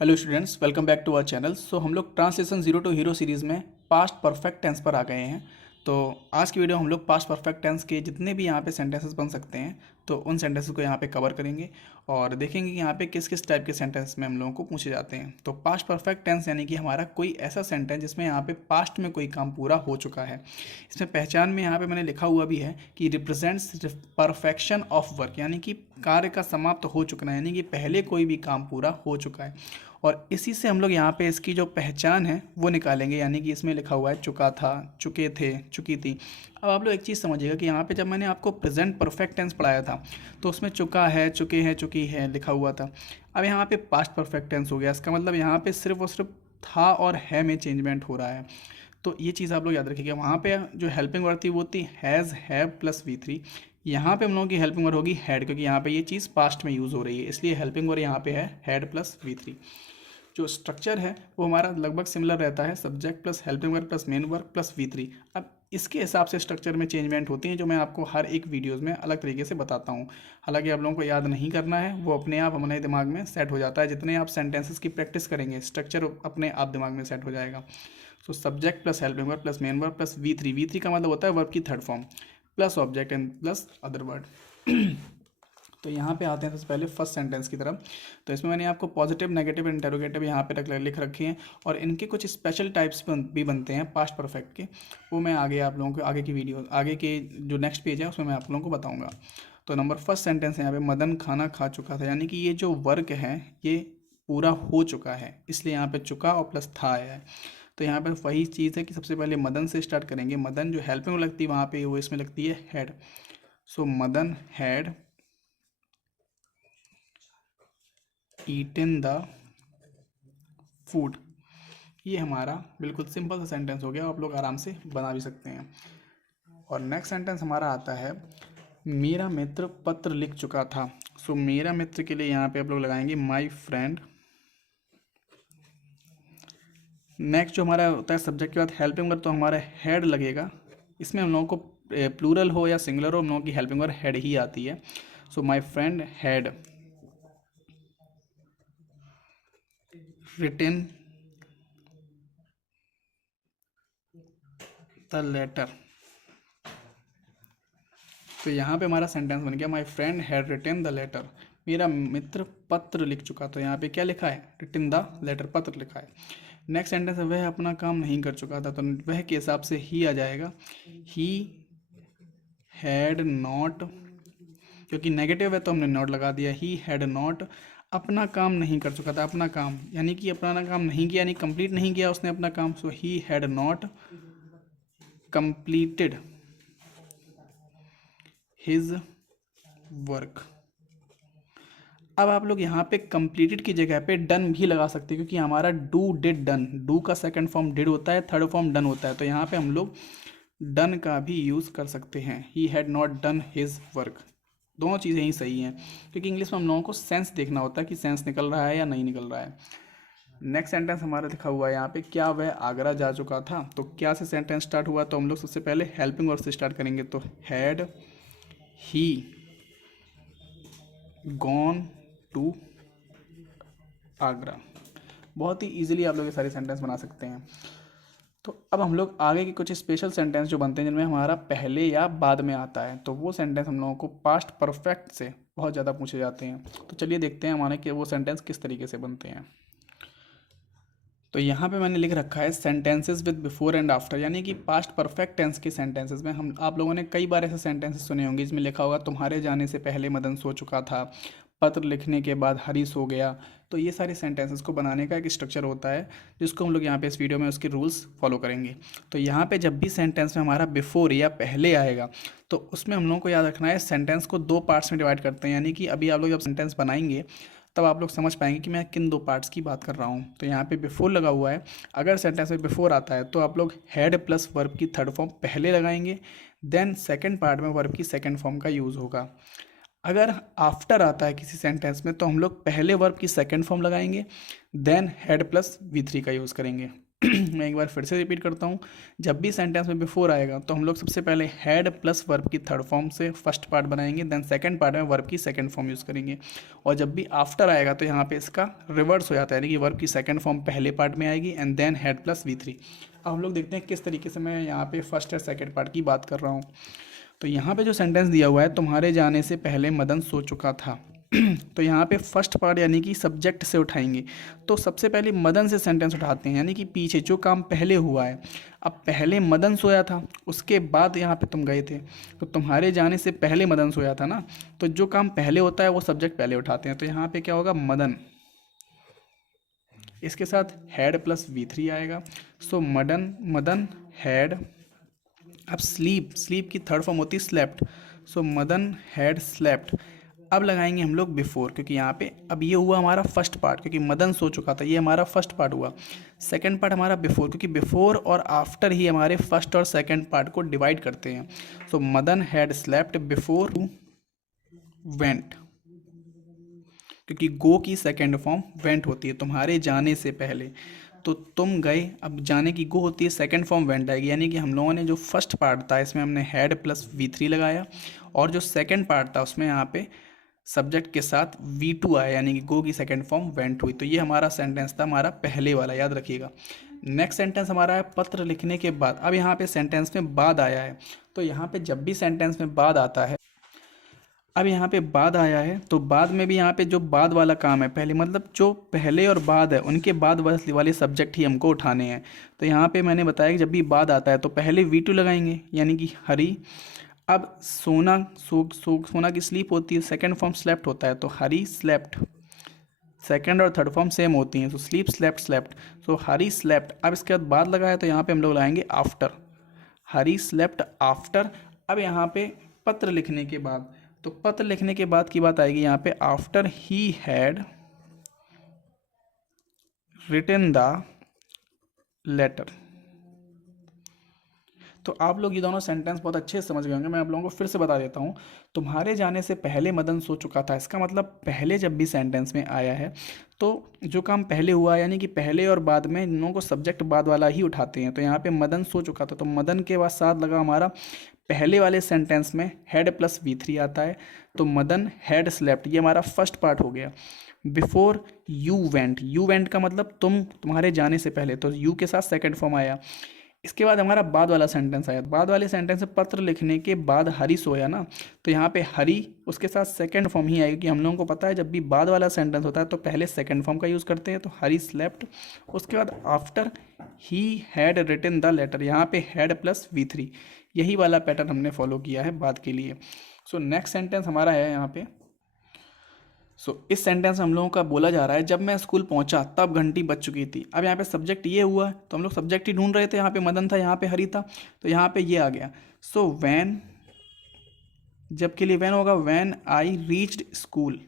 Hello students, welcome back to our channel. हम लोग translation zero to hero series में past perfect tense पर आ गए हैं। तो आज की वीडियो हम लोग पास्ट परफेक्ट टेंस के जितने भी यहाँ पे सेंटेंसेस बन सकते हैं तो उन सेंटेंसेस को यहाँ पे कवर करेंगे और देखेंगे कि यहाँ पे किस किस टाइप के सेंटेंस में हम लोगों को पूछे जाते हैं। तो पास्ट परफेक्ट टेंस यानी कि हमारा कोई ऐसा सेंटेंस जिसमें यहाँ पे पास्ट में कोई काम पूरा हो चुका है। इसमें पहचान में यहाँ पे मैंने लिखा हुआ भी है कि रिप्रेजेंट्स परफेक्शन ऑफ वर्क, यानी कि कार्य का समाप्त हो चुका है, यानी कि पहले कोई भी काम पूरा हो चुका है। और इसी से हम लोग यहाँ पे इसकी जो पहचान है वो निकालेंगे, यानी कि इसमें लिखा हुआ है चुका था, चुके थे, चुकी थी। अब आप लोग एक चीज़ समझिएगा कि यहाँ पे जब मैंने आपको प्रेजेंट परफेक्ट टेंस पढ़ाया था तो उसमें चुका है, चुके हैं, चुकी है लिखा हुआ था। अब यहाँ पे पास्ट परफेक्ट टेंस हो गया, इसका मतलब यहाँ पे सिर्फ और सिर्फ था और है में चेंजमेंट हो रहा है। तो ये चीज़ आप लोग याद रखिएगा। वहाँ पे जो हेल्पिंग वर्ड थी वो थी हैज़, हैव प्लस V3। यहाँ पे हम लोगों की हेल्पिंग वर्ड होगी हैड, क्योंकि यहाँ पे ये चीज़ पास्ट में यूज़ हो रही है, इसलिए हेल्पिंग वर्ड यहाँ पे है हैड प्लस V3। जो स्ट्रक्चर है वो हमारा लगभग सिमिलर रहता है, subject plus helping verb plus main verb plus V3। अब इसके हिसाब से स्ट्रक्चर में चेंजमेंट होती है जो मैं आपको हर एक वीडियोज़ में अलग तरीके से बताता हूँ। हालांकि आप लोगों को याद नहीं करना है, वो अपने आप हमारे दिमाग में सेट हो जाता है। जितने आप सेंटेंसेस की प्रैक्टिस करेंगे स्ट्रक्चर अपने आप दिमाग में सेट हो जाएगा। So subject plus helping verb plus main verb plus V3। V3 का मतलब होता है वर्ब की third form plus object and plus other word. तो यहाँ पे आते हैं सबसे पहले फर्स्ट सेंटेंस की तरफ। तो इसमें मैंने आपको पॉजिटिव, नेगेटिव, इंटरोगेटिव यहाँ पे लिख रखे हैं और इनके कुछ स्पेशल टाइप्स भी बनते हैं पास्ट परफेक्ट के। वो मैं आगे आप लोगों को आगे की वीडियो, आगे के जो नेक्स्ट पेज है उसमें मैं आप लोगों को बताऊँगा। तो नंबर फर्स्ट सेंटेंस है यहाँ पे, मदन खाना खा चुका था, यानी कि ये जो वर्क है ये पूरा हो चुका है, इसलिए यहाँ पे चुका और प्लस था आया है। तो यहाँ पर वही चीज़ है कि सबसे पहले मदन से स्टार्ट करेंगे। मदन जो हेल्पिंग में लगती है वहाँ पे वो इसमें लगती है had. So Madan had eaten the food. ये हमारा बिल्कुल सिंपल सा सेंटेंस हो गया, आप लोग आराम से बना भी सकते हैं। और नेक्स्ट सेंटेंस हमारा आता है, मेरा मित्र पत्र लिख चुका था। सो मेरा मित्र के लिए यहाँ पे आप लोग लगाएंगे माई फ्रेंड। नेक्स्ट जो हमारा होता है सब्जेक्ट के बाद हेल्पिंग वर्ब, तो हमारा हेड लगेगा। इसमें हम लोगों को प्लूरल हो या सिंगुलर हो, हम लोगों की हेल्पिंग वर्ब हेड ही आती है। So my friend had written the letter. तो यहाँ पे हमारा सेंटेंस बन गया, my friend had written the letter. मेरा मित्र पत्र लिख चुका। तो यहाँ पे क्या लिखा है, रिटन द लेटर, पत्र लिखा है। नेक्स्ट सेंटेंस है, वह अपना काम नहीं कर चुका था। तो वह के हिसाब से ही आ जाएगा, ही हैड नॉट, क्योंकि नेगेटिव है तो हमने नॉट लगा दिया। ही हैड नॉट अपना काम नहीं कर चुका था। अपना काम यानी कि अपना काम नहीं किया, यानी कंप्लीट नहीं किया उसने अपना काम। So he had not completed his work. अब आप लोग यहाँ पे कंप्लीटेड की जगह पे डन भी लगा सकते हैं, क्योंकि हमारा डू डिड डन, डू का सेकंड फॉर्म डिड होता है, थर्ड फॉर्म डन होता है। तो यहाँ पे हम लोग डन का भी यूज़ कर सकते हैं, ही had not done his work. दोनों चीज़ें ही सही हैं, क्योंकि इंग्लिश में हम लोगों को सेंस देखना होता है कि सेंस निकल रहा है या नहीं निकल रहा है। नेक्स्ट सेंटेंस हमारा लिखा हुआ है यहाँ पे, क्या वह आगरा जा चुका था। तो क्या से सेंटेंस स्टार्ट हुआ, तो हम लोग सबसे पहले हेल्पिंग वर्ब से स्टार्ट करेंगे। तो had he gone to Agra. बहुत ही इजीली आप लोग ये सारे सेंटेंस बना सकते हैं। तो अब हम लोग आगे के कुछ स्पेशल सेंटेंस जो बनते हैं जिनमें हमारा पहले या बाद में आता है, तो वो सेंटेंस हम लोगों को पास्ट परफेक्ट से बहुत ज़्यादा पूछे जाते हैं। तो चलिए देखते हैं हमारे कि वो सेंटेंस किस तरीके से बनते हैं। तो यहाँ पे मैंने लिख रखा है sentences with before and after, यानी कि पास्ट परफेक्ट टेंस के सेंटेंसेस में हम आप लोगों ने कई बार ऐसे सेंटेंसेस सुने होंगे जिसमें लिखा होगा तुम्हारे जाने से पहले मदन सो चुका था, पत्र लिखने के बाद हरी सो गया। तो ये सारे सेंटेंसेस को बनाने का एक स्ट्रक्चर होता है जिसको हम लोग यहाँ पे इस वीडियो में उसके रूल्स फॉलो करेंगे। तो यहाँ पे जब भी सेंटेंस में हमारा बिफोर या पहले आएगा तो उसमें हम लोगों को याद रखना है सेंटेंस को दो पार्ट्स में डिवाइड करते हैं, यानी कि अभी आप लोग जब सेंटेंस बनाएंगे तब आप लोग समझ पाएंगे कि मैं किन दो पार्ट्स की बात कर रहा हूँ। तो यहाँ पे बिफोर लगा हुआ है, अगर सेंटेंस में बिफोर आता है तो आप लोग हैड प्लस वर्ब की थर्ड फॉर्म पहले लगाएंगे, देन सेकंड पार्ट में वर्ब की सेकंड फॉर्म का यूज़ होगा। अगर आफ्टर आता है किसी सेंटेंस में तो हम लोग पहले वर्ब की सेकंड फॉर्म लगाएंगे, देन हैड प्लस V3 का यूज़ करेंगे। मैं एक बार फिर से रिपीट करता हूँ। जब भी सेंटेंस में बिफोर आएगा तो हम लोग सबसे पहले हैड प्लस वर्ब की थर्ड फॉर्म से फर्स्ट पार्ट बनाएंगे, देन सेकंड पार्ट में वर्ब की सेकंड फॉर्म यूज़ करेंगे। और जब भी आफ्टर आएगा तो यहाँ पे इसका रिवर्स हो जाता है, यानी कि वर्ब की सेकंड फॉर्म पहले पार्ट में आएगी and then had plus V3। अब हम लोग देखते हैं किस तरीके से मैं यहाँ पे फर्स्ट और सेकंड पार्ट की बात कर रहा हूँ। तो यहाँ पे जो सेंटेंस दिया हुआ है, तुम्हारे जाने से पहले मदन सो चुका था। तो यहाँ पे फर्स्ट पार्ट यानी कि सब्जेक्ट से उठाएंगे। तो सबसे पहले मदन से सेंटेंस उठाते हैं, यानी कि पीछे जो काम पहले हुआ है। अब पहले मदन सोया था, उसके बाद यहाँ पे तुम गए थे, तो तुम्हारे जाने से पहले मदन सोया था ना, तो जो काम पहले होता है वो सब्जेक्ट पहले उठाते हैं। तो यहाँ पे क्या होगा, मदन, इसके साथ हैड प्लस V3 आएगा। सो मदन हैड। अब स्लीप की थर्ड फॉर्म होती है slept. So Madan had slept. अब लगाएंगे हम लोग बिफोर, क्योंकि यहाँ पे अब ये हुआ हमारा फर्स्ट पार्ट, क्योंकि मदन सो चुका था, ये हमारा फर्स्ट पार्ट हुआ। सेकंड पार्ट हमारा बिफोर, क्योंकि बिफोर और आफ्टर ही हमारे फर्स्ट और सेकंड पार्ट को डिवाइड करते हैं। So Madan had slept before went, क्योंकि गो की सेकंड फॉर्म वेंट होती है, तुम्हारे जाने से पहले। तो तुम गए, अब जाने की गो होती है, सेकंड फॉर्म वेंट आएगी, यानी कि हम लोगों ने जो फर्स्ट पार्ट था इसमें हमने हैड प्लस V3 लगाया, और जो सेकंड पार्ट था उसमें यहाँ पे सब्जेक्ट के साथ V2 आया, यानी कि गो की सेकंड फॉर्म वेंट हुई। तो ये हमारा सेंटेंस था, हमारा पहले वाला, याद रखिएगा। नेक्स्ट सेंटेंस हमारा है पत्र लिखने के बाद। अब यहाँ पे सेंटेंस में बाद आया है, तो यहाँ पे जब भी सेंटेंस में बाद आता है, अब यहाँ पे बाद आया है तो बाद में भी यहाँ पे जो बाद वाला काम है, पहले मतलब जो पहले और बाद है उनके बाद वाले सब्जेक्ट ही हमको उठाने हैं। तो यहाँ पे मैंने बताया कि जब भी बाद आता है तो पहले V2 लगाएंगे, यानी कि हरी। अब सोना की स्लीप होती है, सेकंड फॉर्म स्लेप्ट होता है, तो हरी स्लेप्ट। सेकंड और थर्ड फॉर्म सेम होती हैं, तो स्लीप स्लेप्ट। सो हरी स्लेप्ट। अब इसके बाद लगा है तो यहाँ पे हम लोग लाएंगे आफ्टर, हरी स्लेप्ट आफ्टर। अब यहाँ पे पत्र लिखने के बाद, तो पत्र लिखने के बाद की बात आएगी यहाँ पे, after he had written the letter. तो आप लोग ये दोनों सेंटेंस बहुत अच्छे से समझ गए होंगे, मैं आप लोगों को फिर से बता देता हूँ। तुम्हारे जाने से पहले मदन सो चुका था, इसका मतलब पहले जब भी सेंटेंस में आया है तो जो काम पहले हुआ, यानी कि पहले और बाद में इन लोगों को सब्जेक्ट बाद वाला ही उठाते हैं। तो यहाँ पे मदन सो चुका था, तो मदन के बाद साथ लगा हमारा पहले वाले सेंटेंस में हैड प्लस V3 आता है, तो मदन हैड स्लेप्ट, ये हमारा फर्स्ट पार्ट हो गया। बिफोर यू वेंट का मतलब तुम्हारे जाने से पहले, तो यू के साथ सेकंड फॉर्म आया। इसके बाद हमारा बाद वाला सेंटेंस आया, बाद वाले सेंटेंस में पत्र लिखने के बाद हरी सोया ना, तो यहाँ पे हरी उसके साथ सेकंड फॉर्म ही आएगी। हम लोगों को पता है जब भी बाद वाला सेंटेंस होता है तो पहले सेकंड फॉर्म का यूज़ करते हैं, तो हरी स्लेप्ट। उसके बाद after he had written the letter, यहाँ पे हैड प्लस V3, यही वाला पैटर्न हमने फॉलो किया है बाद के लिए। सो नेक्स्ट सेंटेंस हमारा है यहाँ पे। इस सेंटेंस में हम लोगों का बोला जा रहा है, जब मैं स्कूल पहुंचा तब घंटी बज चुकी थी। अब यहाँ पे सब्जेक्ट ये हुआ है, तो हम लोग सब्जेक्ट ही ढूंढ रहे थे, यहाँ पे मदन था, यहाँ पे हरी था, तो यहाँ पे ये आ गया। वैन, जब के लिए वैन होगा, वैन आई रीच्ड स्कूल।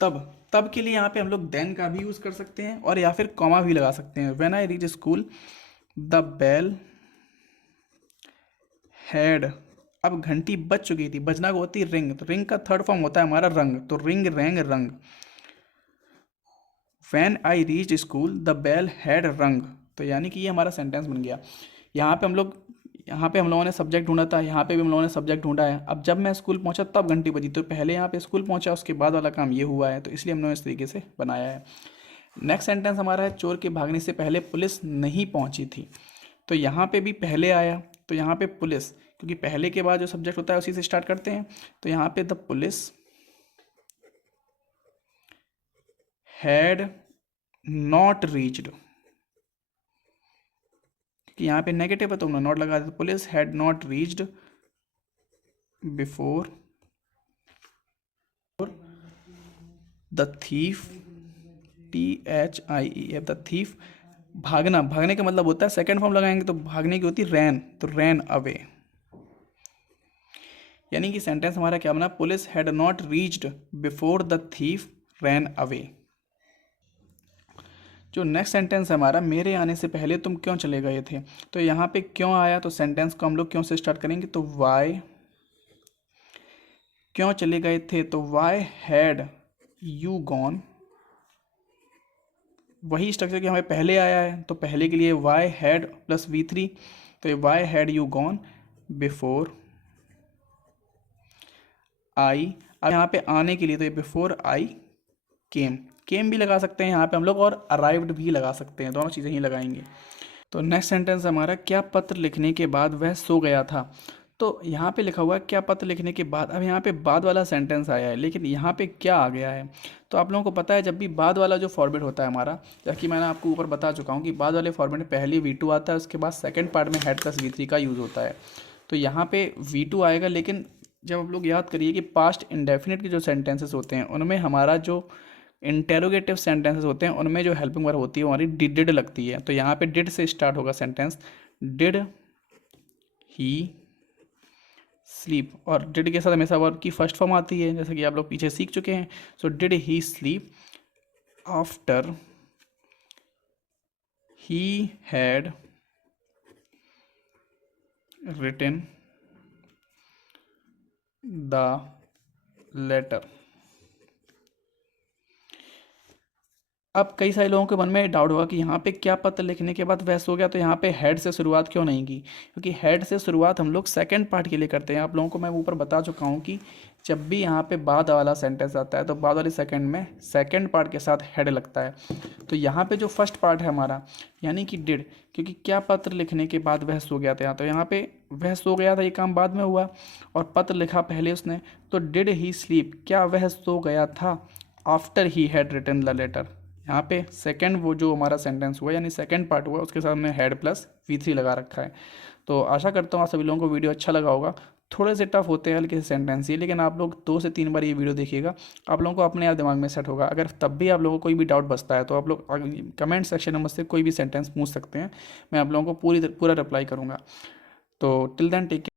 तब के लिए यहाँ पे हम लोग देन का भी यूज़ कर सकते हैं, और या फिर कॉमा भी लगा सकते हैं। When I reach school the bell had, अब घंटी बज चुकी थी, बजना को होती रिंग, तो रिंग का थर्ड फॉर्म होता है हमारा रंग, तो ring rang rung. When I reach school the bell had rung, तो यानी कि ये हमारा सेंटेंस बन गया। यहाँ पे हम लोगों ने सब्जेक्ट ढूंढा था, यहाँ पे भी हम लोगों ने सब्जेक्ट ढूंढा है। अब जब मैं स्कूल पहुँचा तब घंटी बजी, तो पहले यहाँ पे स्कूल पहुँचा, उसके बाद वाला काम ये हुआ है, तो इसलिए हमने इस तरीके से बनाया है। नेक्स्ट सेंटेंस हमारा है, चोर के भागने से पहले पुलिस नहीं पहुँची थी। तो यहाँ पे भी पहले आया, तो यहाँ पे पुलिस, क्योंकि पहले के बाद जो सब्जेक्ट होता है उसी से स्टार्ट करते हैं, तो यहाँ पे the police had not reached, क्योंकि यहाँ पे नेगेटिव है तो हमने नॉट लगा दिया, police had not reached before the thief, THIEF, the thief. भागने का मतलब होता है, सेकेंड फॉर्म लगाएंगे तो भागने की होती रैन, तो रैन अवे। यानी कि सेंटेंस हमारा क्या बना, police had not reached before the thief ran away. जो नेक्स्ट सेंटेंस है हमारा, मेरे आने से पहले तुम क्यों चले गए थे। तो यहाँ पे क्यों आया, तो सेंटेंस को हम लोग क्यों से स्टार्ट करेंगे, तो वाई, क्यों चले गए थे, तो वाई हैड यू गॉन, वही स्ट्रक्चर कि हमें पहले आया है, तो पहले के लिए वाई हैड प्लस V3, तो ये why had you gone before I. अब यहाँ पे आने के लिए तो ये बिफोर आई केम भी लगा सकते हैं यहाँ पे हम लोग, और अराइव्ड भी लगा सकते हैं, दोनों चीज़ें ही लगाएंगे। तो नेक्स्ट सेंटेंस हमारा, क्या पत्र लिखने के बाद वह सो गया था। तो यहाँ पे लिखा हुआ है क्या पत्र लिखने के बाद। अब यहाँ पे बाद वाला सेंटेंस आया है, लेकिन यहाँ पे क्या आ गया है। तो आप लोगों को पता है जब भी बाद वाला जो फॉर्मेट होता है हमारा, जैसे कि मैंने आपको ऊपर बता चुका हूँ कि बाद वाले फॉर्मेट में पहले V2 आता है, उसके बाद सेकंड पार्ट में हेड प्लस V3 का यूज़ होता है। तो यहाँ पे V2 आएगा, लेकिन जब आप लोग याद करिए कि पास्ट इंडेफिनिट के जो सेंटेंसेस होते हैं उनमें हमारा जो इंटेरोगेटिव सेंटेंसेस होते हैं उनमें जो हेल्पिंग वर्ब होती है वो हमारी डिड लगती है। तो यहाँ पे डिड से स्टार्ट होगा सेंटेंस, डिड ही स्लीप, और डिड के साथ हमेशा वर्ब की फर्स्ट फॉर्म आती है, जैसे कि आप लोग पीछे सीख चुके हैं। So did he sleep after he had written the letter. अब कई सारे लोगों के मन में डाउट होगा कि यहाँ पे क्या पत्र लिखने के बाद वह सो गया, तो यहाँ पे हेड से शुरुआत क्यों नहीं की, क्योंकि हेड से शुरुआत हम लोग सेकंड पार्ट के लिए करते हैं। आप लोगों को मैं ऊपर बता चुका हूँ कि जब भी यहाँ पे बाद वाला सेंटेंस आता है तो बाद वाले सेकंड में सेकंड पार्ट के साथ हेड लगता है। तो यहाँ पे जो फर्स्ट पार्ट है हमारा, यानी कि डिड, क्योंकि क्या पत्र लिखने के बाद वह सो गया था, तो यहाँ पे वह सो गया था ये काम बाद में हुआ, और पत्र लिखा पहले उसने, तो डिड ही स्लीप, क्या वह सो गया था after he had written the letter. यहाँ पे सेकंड वो जो हमारा सेंटेंस हुआ यानी सेकंड पार्ट हुआ, उसके साथ में हेड प्लस V3 लगा रखा है। तो आशा करता हूँ आप सभी लोगों को वीडियो अच्छा लगा होगा। थोड़े से टफ होते हैं हल्के से सेंटेंस ही, लेकिन आप लोग 2 से 3 बार ये वीडियो देखिएगा, आप लोगों को अपने आप दिमाग में सेट होगा। अगर तब भी आप लोगों को कोई भी डाउट बचता है तो आप लोग कमेंट सेक्शन में मुझसे कोई भी सेंटेंस पूछ सकते हैं, मैं आप लोगों को पूरा रिप्लाई करूँगा। तो टिल देन टेक